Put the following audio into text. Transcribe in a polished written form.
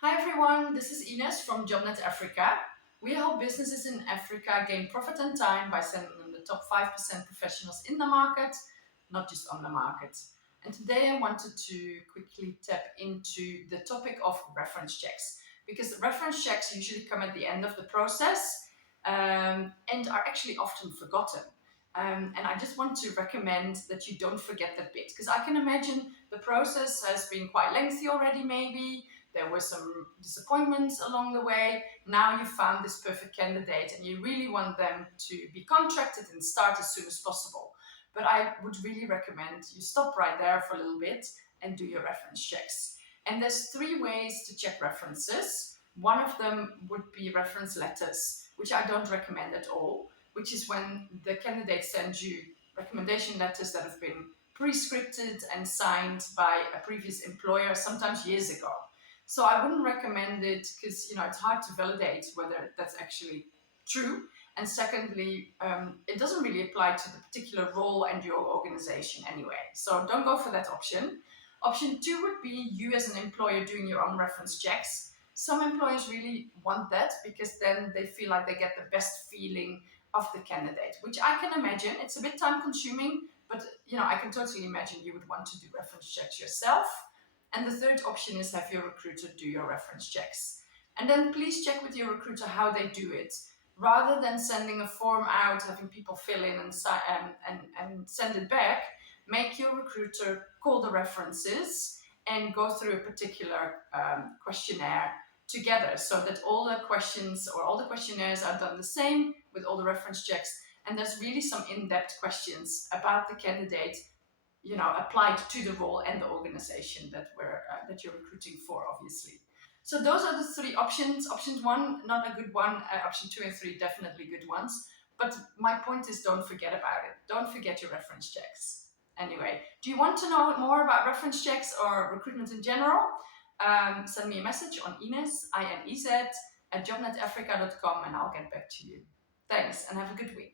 Hi everyone, this is Ines from JobnetAfrica. We help businesses in Africa gain profit and time by sending them the top 5% professionals in the market, not just on the market. And today I wanted to quickly tap into the topic of reference checks because reference checks usually come at the end of the process and are actually often forgotten. And I just want to recommend that you don't forget that bit because I can imagine the process has been quite lengthy already, maybe there were some disappointments along the way. Now you found this perfect candidate and you really want them to be contracted and start as soon as possible. But I would really recommend you stop right there for a little bit and do your reference checks. And there's three ways to check references. One of them would be reference letters, which I don't recommend at all, which is when the candidate sends you recommendation letters that have been prescripted and signed by a previous employer, sometimes years ago. So I wouldn't recommend it because it's hard to validate whether that's actually true. And secondly, it doesn't really apply to the particular role and your organization anyway. So don't go for that option. Option two would be you as an employer doing your own reference checks. Some employers really want that because then they feel like they get the best feeling of the candidate, which I can imagine. It's a bit time consuming, but I can totally imagine you would want to do reference checks yourself. And the third option is have your recruiter do your reference checks. And then please check with your recruiter how they do it. Rather than sending a form out, having people fill in and send it back, make your recruiter call the references and go through a particular questionnaire together so that all the questions or all the questionnaires are done the same with all the reference checks. And there's really some in-depth questions about the candidate applied to the role and the organization that you're recruiting for, obviously. So those are the three options. Option one, not a good one. Option two and three, definitely good ones. But my point is, don't forget about it. Don't forget your reference checks. Anyway, do you want to know more about reference checks or recruitment in general? Send me a message on Ines, INEZ, @jobnetafrica.com, and I'll get back to you. Thanks, and have a good week.